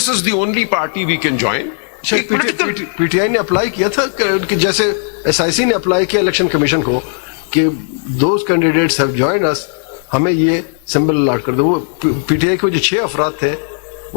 this is the only party we can join. PTI ने apply किया था कि जैसे एसआईसी ने अप्लाई किया इलेक्शन कमीशन को कि those candidates have joined us, हमें ये सिंबल अलॉट कर दो। वो पीटीआई के जो 6 अफराद थे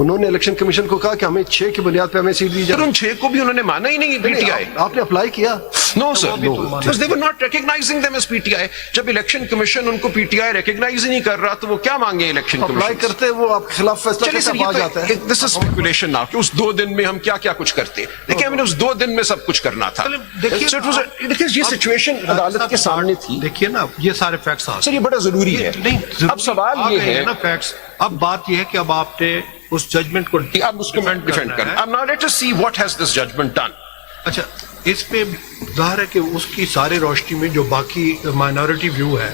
उन्होंने इलेक्शन कमीशन को कहा कि हमें 6 की बुनियाद पे हमें सीट दी जाए। उन 6 को भी उन्होंने माना ही नहीं पीटीआई। आपने अप्लाई किया? No sir, because they were not recognizing them as PTI. जब इलेक्शन कमीशन उनको पीटीआई रिकॉग्नाइज ही नहीं कर रहा तो वो क्या मांगे इलेक्शन कमीशन? अप्लाई करते वो आपके खिलाफ फैसला कैसे आ जाता है? दिस इज स्पेकुलेशन नाउ कि उस 2 दिन में हम क्या क्या कुछ करते। देखिए हमने उस 2 दिन में सब कुछ करना था। देखिए ये सिचुएशन अदालत के सामने थी। देखिए ना ये सारे फैक्ट्स सर ये बड़ा जरूरी है। अब सवाल ये है ना फैक्ट्स, अब बात ये है कि अब आपने उस जजमेंट को अब उसको डिफेंड करना। अब now let us see what has this judgment done. अच्छा, इसमें जाहिर है कि उसकी सारी रोशनी में जो बाकी माइनॉरिटी व्यू है,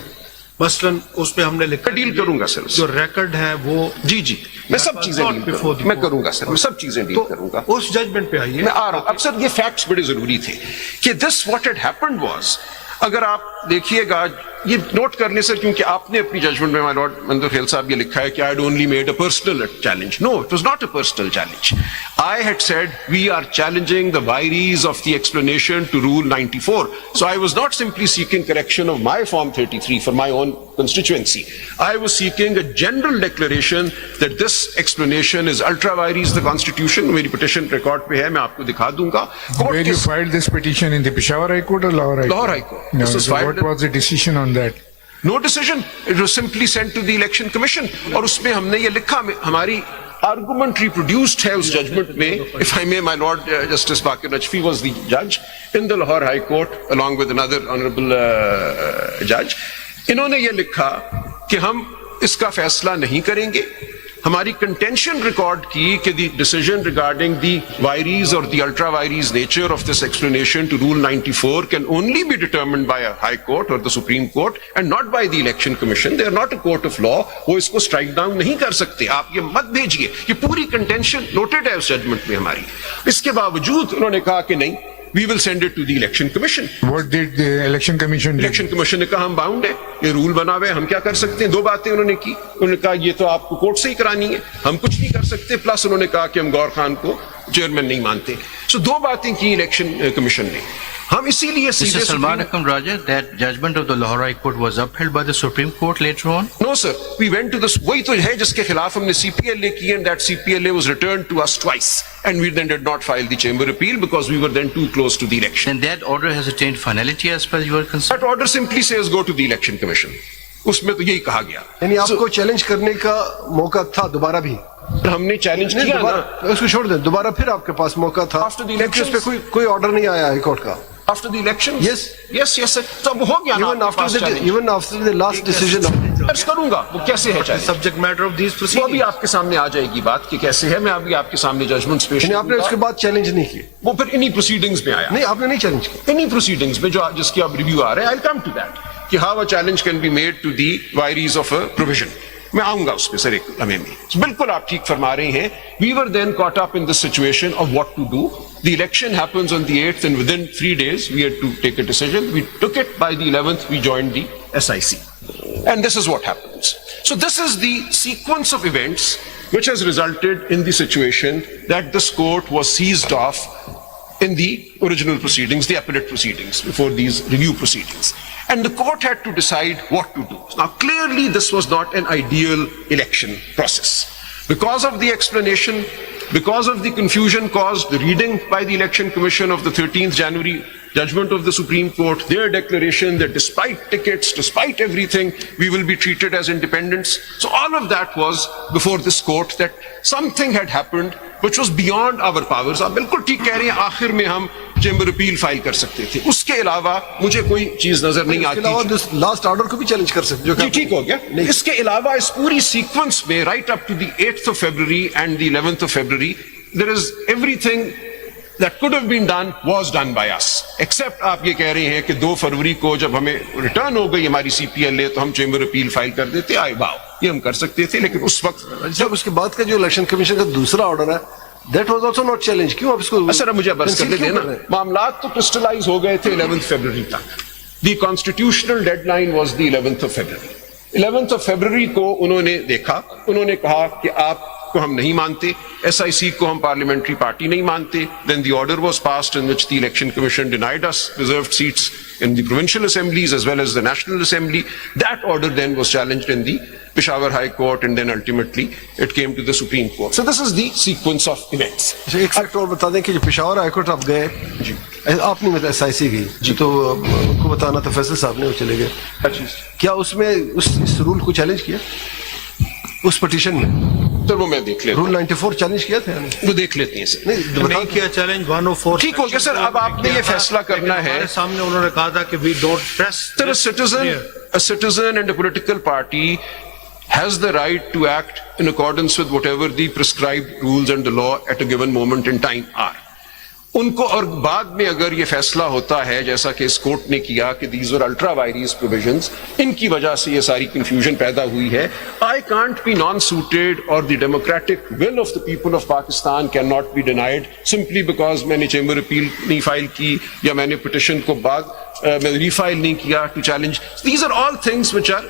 मसलन उसमें हमने लिखा, डील करूंगा सर, जो रिकॉर्ड है वो जी मैं सब चीजें मैं करूंगा सर, मैं सब चीजें डील करूंगा। उस जजमेंट पे आइए, मैं आ रहा हूं। अब सर ये फैक्ट्स बड़े जरूरी थे कि this what had happened was, अगर आप देखिएगा ये नोट कर लें सर, क्योंकि आपने अपनी जजमेंट में माय लॉर्ड मंदो खेल साहब ये लिखा है कि I had only made a personal challenge. No, it was not a personal challenge. I had said we are challenging the vires of the explanation to Rule 94. So I was not simply seeking correction of my Form 33 for my own constituency. I was seeking a general declaration that this explanation is ultra vires the Constitution. मेरी petition record पे है, मैं आपको दिखा दूंगा। Where you filed this petition in the Peshawar High Court or Lahore High Court? Lahore High Court. No, This was so filed what was the decision on that? No decision. It was simply sent to the Election Commission. और उसमें हमने ये लिखा, हमारी argument reproduced है उस judgment में, if I may, my Lord Justice Baqir Najfi was the judge in the Lahore High Court along with another honorable judge. इन्होंने ये लिखा कि हम इसका फैसला नहीं करेंगे। हमारी contention record की कि the decision regarding the vires or the ultra vires nature of this explanation to Rule 94 can only be determined by a High Court or the Supreme Court and not by the Election Commission. They are not a court of law. वो इसको strike down नहीं कर सकते। आप ये मत भेजिए। ये पूरी contention noted है उस judgment में हमारी। इसके बावजूद उन्होंने कहा कि नहीं, we will send it to the Election Commission. What did the Election Commission do? Election Commission ने कहा हम बाउंड है, ये रूल बना हुआ है, हम क्या कर सकते हैं। 2 बातें उन्होंने की। उन्होंने कहा ये तो आपको कोर्ट से ही करानी है, हम कुछ नहीं कर सकते। प्लस उन्होंने कहा कि हम गौर खान को चेयरमैन नहीं मानते। सो 2 बातें की इलेक्शन कमीशन ने। हम इसीलिए Mr. Salman Akram Raja, that judgment of the Lahore High Court was upheld by the Supreme Court later on? No sir, we went to this, वही तो है जिसके खिलाफ हमने CPLA की, and that CPLA was returned to us twice and we then did not file the chamber appeal because we were then too close to the election. And that order has attained finality as far as you are concerned? That order simply says go to the Election Commission. उसमें तो यही कहा गया। यानी आपको challenge करने का मौका था दोबारा भी? हमने चैलेंज किया ना, उसको छोड़ दें, दोबारा फिर आपके पास मौका था। After the elections, पे कोई ऑर्डर नहीं आया हाई कोर्ट का। After the election? Yes. Yes, sir. तो अब हो गया ना आपके पास challenge. Even after the last decision अर्ज करूंगा वो कैसे है challenge? Subject matter of these वो प्रोसीडिंग्स। अभी आपके सामने आ जाएगी बात कि कैसे है। मैं अभी आपके सामने जजमेंट्स पेश यानी आपने उसके बाद चैलेंज नहीं की? वो फिर इन्हीं प्रोसीडिंग्स में आया। नहीं, आपने नहीं चैलेंज किया। इन्हीं प्रोसीडिंग्स में जो जिसकी अब रिव्यू आ रहा है, I will come to that कि how a challenge can be made to the vires of a provision. मैं आऊंगा उस पे सर एक लम्हे में। बिल्कुल आप ठीक फरमा रहे हैं। We were then caught up in this situation of what to do. The election happens on the 8th and within 3 days we had to take a decision. We took it. By the 11th we joined the SIC. And this is what happens. So this is the sequence of events which has resulted in the situation that this court was seized off in the original proceedings, the appellate proceedings, before these review proceedings. And the court had to decide what to do. Now clearly this was not an ideal election process. Because of the explanation, because of the confusion caused, the reading by the Election Commission of the 13th January judgment of the Supreme Court, their declaration that despite tickets, despite everything, we will be treated as independents. So all of that was before this court, that something had happened which was beyond our powers. आप बिल्कुल ठीक कह रहे हैं, आखिर में हम chamber appeal file कर सकते थे। उसके अलावा मुझे कोई चीज नजर नहीं आती। लास्ट ऑर्डर को भी चैलेंज कर सकते जो ठीक हो गया। इसके अलावा इस पूरी सीक्वेंस में right up to the 8th of February and the 11th of February, there is everything that could have been done was done by us. Except आप ये कह रहे हैं कि 2 फरवरी को जब हमें रिटर्न हो गई हमारी CPLA तो हम चेंबर अपील फाइल कर देते। आई वाओ, ये हम कर सकते थे, लेकिन उस वक्त जब उसके बाद का जो इलेक्शन कमीशन का दूसरा ऑर्डर है, that was also not challenge. क्यों आप इसको? सर मुझे बस कर देना, मामलात तो क्रिस्टलाइज हो गए थे 11th February तक। The constitutional deadline was the 11th of February. 11th of February को उन्होंने देखा, उन्होंने कहा कि आप को हम नहीं मानते, SIC को हम पार्लियामेंट्री पार्टी नहीं मानते. Then the order was passed in which the Election Commission denied us reserved seats in the provincial assemblies as well as the National Assembly. That order then was challenged in the Peshawar High Court and then ultimately it came to the Supreme Court. So this is the sequence of events. अच्छा, एक fact और बता दें कि जो Peshawar high court आप गए, आप नहीं मतलब SIC गई तो उनको बताना था, फैसल साहब ने वो चले गए. क्या उसमें इस रूल को चैलेंज किया उस पिटीशन में? तो वो मैं देख लेता हूं. रूल 94 चैलेंज किया था यानी? वो देख लेते हैं सर. नहीं किया चैलेंज 104. ठीक हो गया सर. अब आपने ये फैसला करना है. हमारे सामने उन्होंने कहा था कि we don't press. A citizen and a political party has the right to act in accordance with whatever the prescribed rules and the law at a given moment in time are. उनको और बाद में अगर ये फैसला होता है जैसा कि इस कोर्ट ने किया कि these were ultra vires provisions, इनकी वजह से ये सारी confusion पैदा हुई है. I can't be non-suited or the democratic will of the people of Pakistan cannot be denied simply because मैंने chamber appeal नहीं फाइल की या मैंने petition को बाद मैं refile नहीं किया to challenge. These are all things which are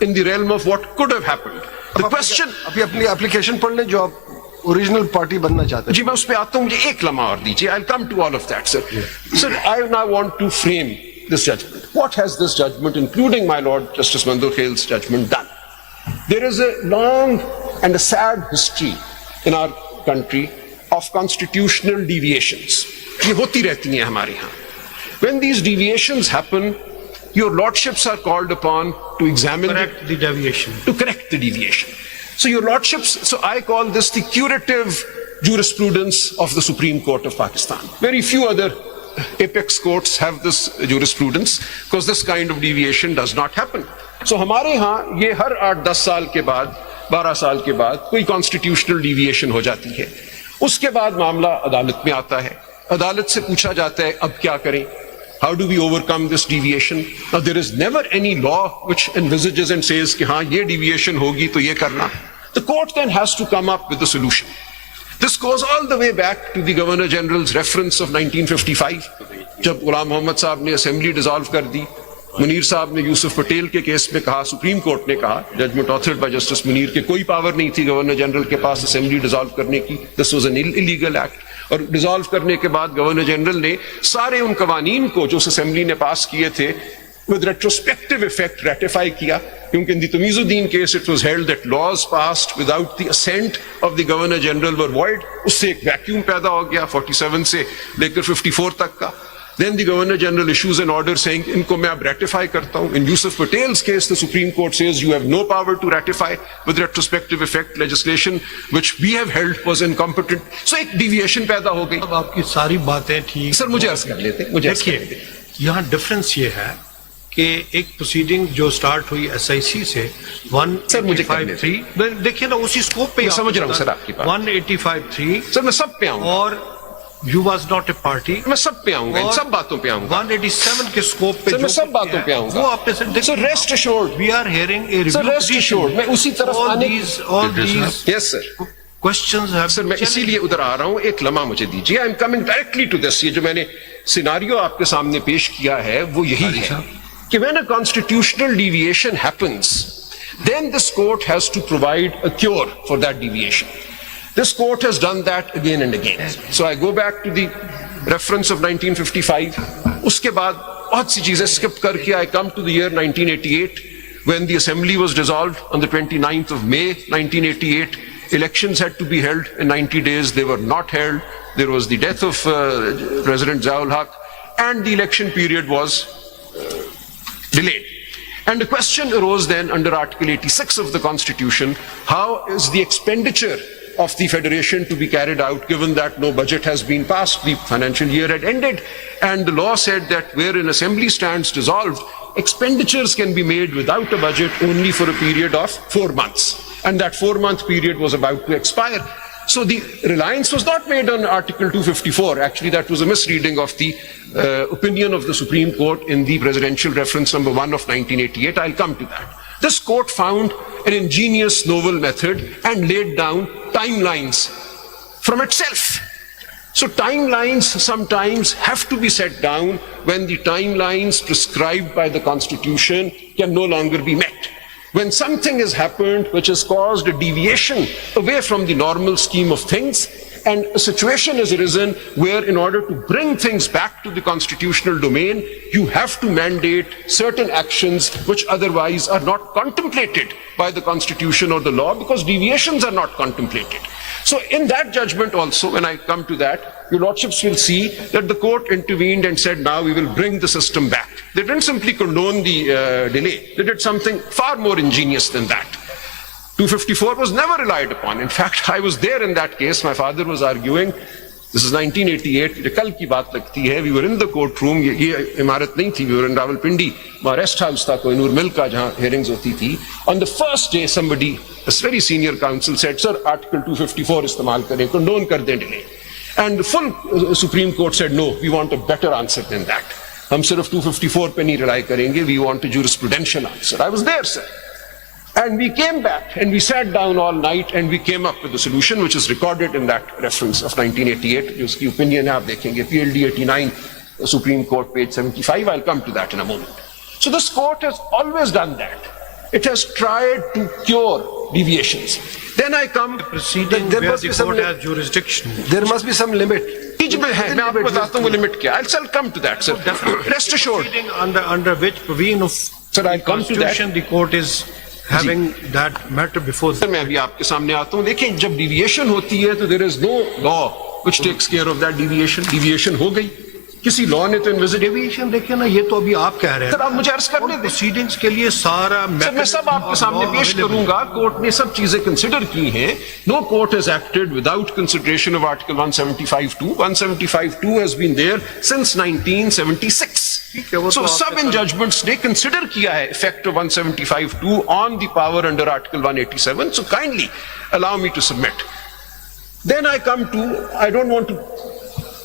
in the realm of what could have happened. The question. अभी अपनी एप्लीकेशन पढ़ लें जो आप ओरिजिनल पार्टी बनना चाहते हैं. जी मैं उस पे आता हूं. मुझे एक लम्हा और दीजिए. I'll come to all of that, sir. Sir, I now want to frame this judgment. What has this judgment, including my Lord Justice Mandur Khel's judgment, done? There is a long and a sad history in our country of constitutional deviations. ये होती रहती हैं हमारे यहाँ. When these deviations happen, your lordships are called upon to examine Correct the deviation. to correct the deviation. So your lordships, so I call this the curative jurisprudence of the Supreme Court of Pakistan. Very few other apex courts have this jurisprudence because this kind of deviation does not happen. So हमारे यहाँ ये हर 8-10 साल के बाद 12 साल के बाद कोई constitutional deviation हो जाती है. उसके बाद मामला अदालत में आता है. अदालत से पूछा जाता है अब क्या करें? How do we overcome this deviation? Now there is never any law which envisages and says कि हाँ ये deviation होगी तो ये करना. The court then has to come up with a solution. This goes all the way back to the Governor General's reference of 1955 जब गुलाम मोहम्मद साहब ने assembly dissolve कर दी. मुनीर साहब ने यूसुफ पटेल के केस में कहा, सुप्रीम कोर्ट ने कहा, judgment authored by justice Munir, के कोई पावर नहीं थी गवर्नर जनरल के पास असेंबली डिसॉल्व करने की. This was an illegal act. और डिसॉल्व करने के बाद गवर्नर जनरल ने सारे उन कवानीन को जो उस असेंबली ने पास किए थे विद रेट्रोस्पेक्टिव इफेक्ट रेटिफाई किया. क्योंकि in the Tamizuddin case it was held that laws passed without the assent of the governor general were void. उससे एक वैक्यूम पैदा हो गया 47 से लेकर 54 तक का. Then the Governor General issues an order saying, इनको मैं अब ratify करता हूँ. In Yusuf Patel's case, the Supreme Court says you have no power to ratify with retrospective effect legislation which we have held was incompetent. So एक deviation पैदा हो गई. अब आपकी सारी बातें ठीक. सर मुझे अर्ज कर लेते. देखिए यहाँ डिफरेंस ये है कि एक प्रोसीडिंग जो स्टार्ट हुई SIC से 185(3) देखिए ना उसी स्कोप पे. समझ रहा हूँ सर आपकी बात. 185(3) सर मैं सब पे आऊंगा. और You was not a party. मैं सब पे आऊंगा. इन सब बातों पे आऊंगा. 187 के स्कोप पे. सर मैं सब बातों पे आऊंगा. वो आपने सर देखिए. So rest assured. We are hearing a review. So rest assured. मैं उसी तरफ आने. All these. Yes sir. Questions have. Sir मैं इसीलिए उधर आ रहा हूँ. एक लम्हा मुझे दीजिए. I am coming directly to this. ये जो मैंने सिनारियो आपके सामने पेश किया है वो यही है कि when a constitutional deviation happens, then this court has to provide a cure for that deviation. This court has done that again and again. So I go back to the reference of 1955. उसके बाद बहुत सी चीजें skip करके I come to the year 1988 when the assembly was dissolved on the 29th of May 1988. Elections had to be held in 90 days. They were not held. There was the death of President Ziaul Haq and the election period was delayed. And the question arose then under Article 86 of the Constitution, how is the expenditure of the Federation to be carried out given that no budget has been passed, the financial year had ended, and the law said that where an assembly stands dissolved, expenditures can be made without a budget only for a period of 4 months. And that 4-month period was about to expire. So the reliance was not made on Article 254. Actually, that was a misreading of the opinion of the Supreme Court in the Presidential Reference number 1 of 1988. I'll come to that. This court found an ingenious, novel method and laid down timelines from itself. So timelines sometimes have to be set down when the timelines prescribed by the Constitution can no longer be met. When something has happened which has caused a deviation away from the normal scheme of things, and a situation has arisen where in order to bring things back to the constitutional domain, you have to mandate certain actions which otherwise are not contemplated by the constitution or the law, because deviations are not contemplated. So in that judgment also, when I come to that, your lordships will see that the court intervened and said, now we will bring the system back. They didn't simply condone the delay. They did something far more ingenious than that. 254 was never relied upon. In fact, I was there in that case. My father was arguing. This is 1988. कल की बात लगती है. We were in the courtroom. ये इमारत नहीं थी. We were in Rawalpindi. वहाँ rest house था कोहिनूर मिल का जहाँ hearings होती थी. On the first day, somebody, a very senior counsel, said, "Sir, Article 254 इस्तेमाल करें, condone कर दें delay." And the full Supreme Court said, "No, we want a better answer than that. हम सिर्फ 254 पे नहीं rely करेंगे. We want a jurisprudential answer." I was there, sir. And we came back and we sat down all night and we came up with a solution which is recorded in that reference of 1988. जिसकी opinion है आप देखेंगे, PLD 89, Supreme Court, page 75. I'll come to that in a moment. So this court has always done that. It has tried to cure deviations. Then I come. Proceeding There where must the be some court li- has jurisdiction. There must be some limit. मैं आपको बताता हूँ वो limit क्या. I'll come to that, sir. Rest assured. Proceeding under which provision of Sir, I'll come to that. Constitution the court is having that matter before. मैं अभी आपके सामने आता हूँ. देखिए, जब deviation होती है तो there is no law which takes care of that deviation. Deviation हो गई. किसी लॉ ने तो इन्विजिट. डेविएशन देखिए ना, ये तो अभी आप कह रहे हैं. सर, आप मुझे अर्ज करने दें. प्रोसीडिंग्स के लिए सारा सर, मैं सब आपके सामने पेश करूंगा. कोर्ट ने सब चीजें कंसिडर की हैं. No court has acted without consideration of article 175(2). 175(2) has been there since 1976. So सब इन जजमेंट्स ने कंसिडर किया है effect of 175(2) on the power under article 187. So kindly allow me to submit. Then I come to, I don't want to